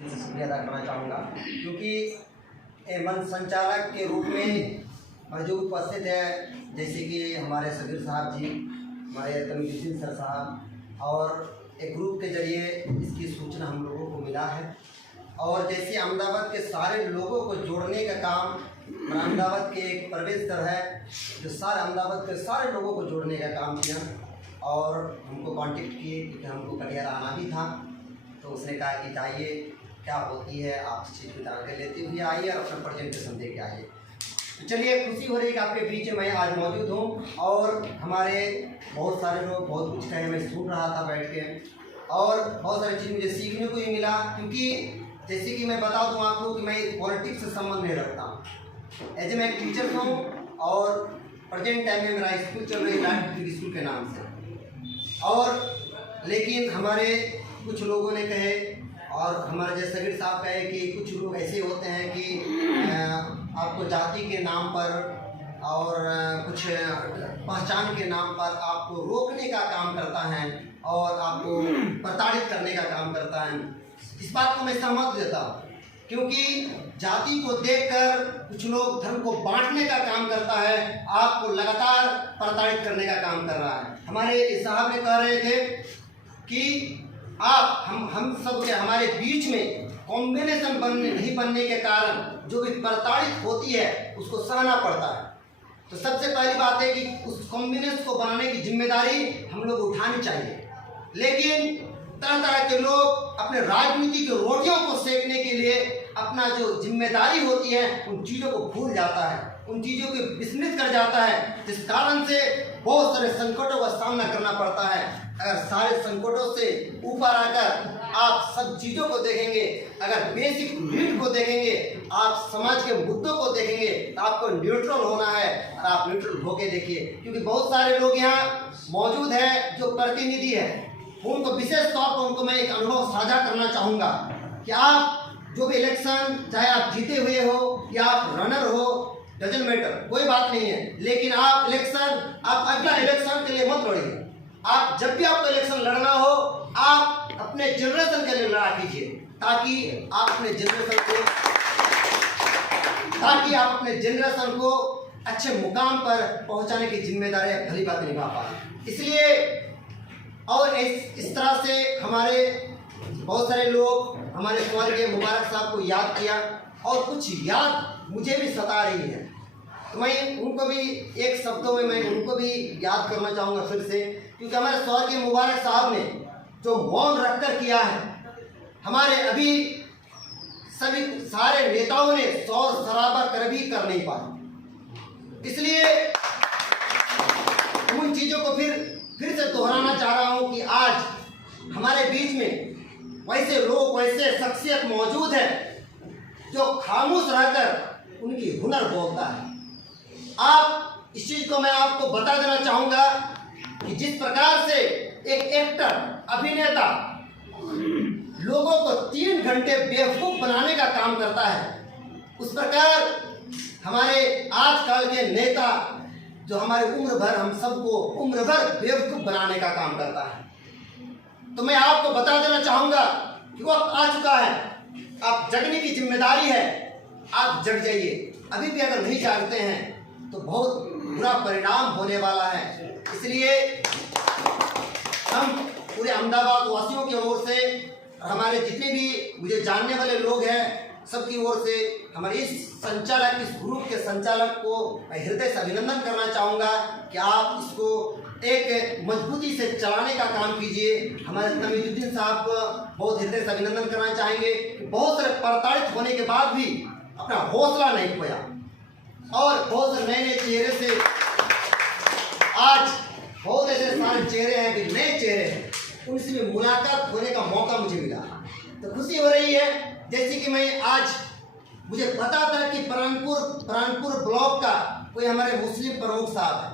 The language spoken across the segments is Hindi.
शुक्रिया अदा करना चाहूँगा क्योंकि मंच संचालक के रूप में मौजूद उपस्थित है, जैसे कि हमारे सगीर साहब जी, हमारे तमीजुद्दीन सर साहब, और एक ग्रुप के जरिए इसकी सूचना हम लोगों को मिला है। और जैसे अहमदाबाद के सारे लोगों को जोड़ने का काम, अहमदाबाद के एक प्रवेश दर है जो सारे अहमदाबाद के सारे लोगों को जोड़ने का काम किया, और हमको कांटेक्ट किए क्योंकि हमको कटिहार आना भी था। तो उसने कहा कि जाइए, क्या होती है आप इस चीज़ को जानकारी लेते हुए आइए और अपना प्रेजेंटेशन दे के आइए। तो चलिए, खुशी हो रही है कि आपके बीच में मैं आज मौजूद हूँ। और हमारे बहुत सारे लोग बहुत कुछ कहे, मैं सुन रहा था बैठ के, और बहुत सारी चीज़ मुझे सीखने को भी मिला। क्योंकि जैसे कि मैं बता दूँ आप लोग कि मैं पॉलिटिक्स से संबंध नहीं रखता हूँ। एज ए मैं एक टीचर हूँ और प्रेजेंट टाइम में मेरा स्कूल चल रही है लाइट पब्लिक स्कूल के नाम से। और लेकिन हमारे कुछ लोगों ने कहे, और हमारे जैसे सगीर साहब कहे कि कुछ लोग ऐसे होते हैं कि आपको जाति के नाम पर और कुछ पहचान के नाम पर आपको रोकने का काम करता है और आपको प्रताड़ित करने का काम करता है। इस बात को मैं सहमत देता हूँ, क्योंकि जाति को देखकर कुछ लोग धर्म को बांटने का काम करता है, आपको लगातार प्रताड़ित करने का काम कर रहा है। हमारे साहब ने कह रहे थे कि आप हम सब के हमारे बीच में कॉम्बिनेशन नहीं बनने के कारण जो भी प्रताड़ित होती है उसको सहना पड़ता है। तो सबसे पहली बात है कि उस कॉम्बिनेशन को बनाने की जिम्मेदारी हम लोग उठानी चाहिए। लेकिन तरह तरह के लोग अपने राजनीति की रोटियों को सेकने के लिए अपना जो जिम्मेदारी होती है उन चीज़ों को भूल जाता है, उन चीज़ों को विस्मृत कर जाता है, जिस कारण से बहुत सारे संकटों का सामना करना पड़ता है। अगर सारे संकटों से ऊपर आकर आप सब चीज़ों को देखेंगे, अगर बेसिक नीड को देखेंगे, आप समाज के मुद्दों को देखेंगे, तो आपको न्यूट्रल होना है और आप न्यूट्रल होके देखिए। क्योंकि बहुत सारे लोग यहाँ मौजूद हैं जो प्रतिनिधि हैं, उनको विशेष तौर पर उनको मैं एक अनुभव साझा करना चाहूँगा कि आप जो भी इलेक्शन, चाहे आप जीते हुए हो या आप रनर हो, डजंट मैटर, कोई बात नहीं है, लेकिन आप अगला इलेक्शन के लिए मत लड़िए। आप जब भी आपको इलेक्शन लड़ना हो, आप अपने जनरेशन के लिए लड़ा कीजिए, ताकि आप अपने जनरेशन को अच्छे मुकाम पर पहुंचाने की जिम्मेदारी भली बात निभा पाए। इसलिए और इस तरह से हमारे बहुत सारे लोग हमारे स्वर्गीय मुबारक साहब को याद किया, और कुछ याद मुझे भी सता रही है, तो मैं उनको भी एक शब्दों में मैं उनको भी याद करना चाहूँगा फिर से। क्योंकि हमारे स्वर्गीय मुबारक साहब ने जो मौन रखकर किया है, हमारे अभी सभी सारे नेताओं ने शोर शराबा कर भी कर नहीं पाए। इसलिए उन चीज़ों को फिर से दोहराना चाह रहा हूँ कि आज हमारे बीच में वैसे लोग, वैसे शख्सियत मौजूद है जो खामोश रहकर उनकी हुनर बोलता है। आप इस चीज़ को मैं आपको बता देना चाहूँगा कि जिस प्रकार से एक एक्टर, अभिनेता लोगों को 3 घंटे बेवकूफ़ बनाने का काम करता है, उस प्रकार हमारे आजकल के नेता जो हमारे उम्र भर हम सबको उम्र भर बेवकूफ़ बनाने का काम करता है। तो मैं आपको बता देना चाहूँगा कि वक्त आ चुका है, आप जगने की जिम्मेदारी है, आप जग जाइए। अभी भी अगर नहीं जागते हैं तो बहुत बुरा परिणाम होने वाला है। इसलिए हम पूरे अहमदाबाद वासियों की ओर से, हमारे जितने भी मुझे जानने वाले लोग हैं सबकी ओर से, हमारे इस ग्रुप के संचालक को मैं हृदय से अभिनंदन करना चाहूँगा कि आप इसको एक मजबूती से चलाने का काम कीजिए। हमारे तमीजुद्दीन साहब को बहुत हृदय से अभिनंदन करना चाहेंगे कि बहुत सारे प्रताड़ित होने के बाद भी अपना हौसला नहीं खोया, और बहुत से नए चेहरे से आज बहुत ऐसे सारे चेहरे हैं कि नए चेहरे हैं, उनसे भी मुलाकात होने का मौका मुझे मिला, तो खुशी हो रही है। जैसे कि मैं आज मुझे पता था कि प्राणपुर ब्लॉक का कोई हमारे मुस्लिम प्रमुख साहब है।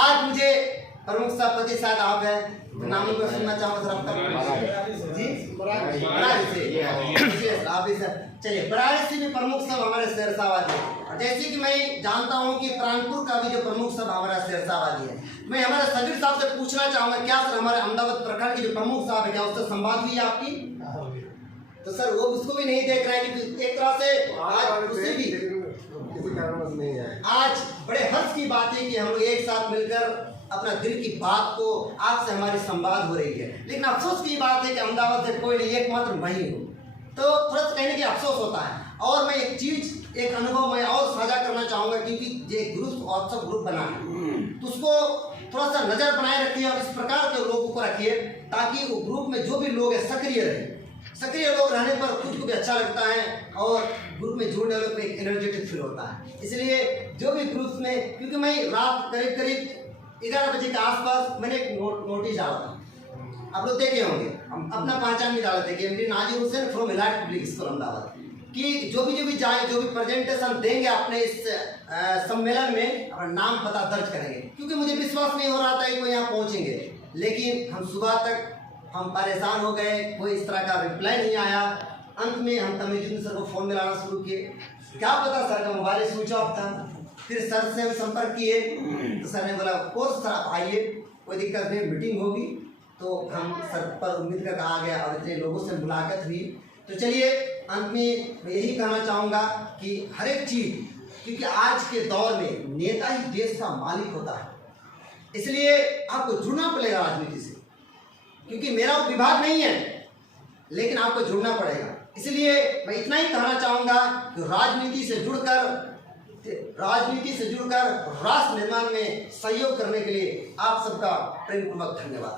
आज मुझे प्रमुख साहब पति शायद आप है, तो नाम को सुनना चाहूँगा सर आपका जी, बरारी से चलिए, बरारी से भी प्रमुख साहब हमारे शेरशाहबादी है। और जैसे कि मैं जानता हूँ कि प्राणपुर का भी जो प्रमुख साहब हमारा शेरशाहबादी है, मैं हमारे सगीर साहब से पूछना चाहूँगा, क्या सर हमारे अहमदाबाद प्रखंड के जो प्रमुख साहब है, क्या उससे संवाद हुई आपकी? तो सर वो उसको भी नहीं देख रहे हैं कि एक तरह से आज उसे भी किसी कारणवश नहीं आए। आज बड़े हर्ष की बात है कि हम लोग एक साथ मिलकर अपना दिल की बात को आपसे हमारी संवाद हो रही है। लेकिन अफसोस की बात है कि अहमदाबाद से कोई नहीं, एकमात्र मैं ही हूँ, तो थोड़ा सा कहने की अफसोस होता है। और मैं एक चीज, एक अनुभव मैं और साझा करना चाहूँगा, क्योंकि ये ग्रुप व्हाट्सएप ग्रुप बना है तो उसको थोड़ा सा नजर बनाए रखिए और इस प्रकार के लोगों को रखिए ताकि वो ग्रुप में जो भी लोग हैं सक्रिय रहे। सक्रिय लोग रहने पर खुद को भी अच्छा लगता है और ग्रुप में जुड़ने वालों को एक एनर्जेटिक फील होता है। इसलिए जो भी ग्रुप में, क्योंकि मैं रात करीब 11 बजे के आसपास मैंने एक नोटिस डाला था, आप लोग देखे होंगे, हम अपना पहचान भी डाले थे कि MD Nazir Hussain from elite public school Ahmedabad, कि जो भी जाए, जो भी प्रेजेंटेशन देंगे अपने इस सम्मेलन में, अपना नाम पता दर्ज करेंगे। क्योंकि मुझे विश्वास नहीं हो रहा था कि वो यहाँ पहुँचेंगे, लेकिन हम सुबह तक हम परेशान हो गए, कोई इस तरह का रिप्लाई नहीं आया। अंत में हम तमीजुद्दीन सर को फ़ोन मिलाना शुरू किए, क्या पता सर का मोबाइल स्विच ऑफ था। फिर सर से हम संपर्क किए तो सर ने बोला कोर्स सर आप आइए, कोई दिक्कत नहीं, मीटिंग होगी। तो हम सर पर उम्मीद करके आ गया और इतने लोगों से मुलाकात हुई। तो चलिए अंत में मैं यही कहना चाहूँगा कि हर एक चीज़, क्योंकि आज के दौर में नेता ही देश का मालिक होता है, इसलिए आपको जुड़ना पड़ेगा राजनीति से। क्योंकि मेरा विभाग नहीं है, लेकिन आपको जुड़ना पड़ेगा। इसलिए मैं इतना ही कहना चाहूँगा कि राजनीति से जुड़कर राष्ट्र निर्माण में सहयोग करने के लिए आप सबका प्रेमपूर्वक धन्यवाद।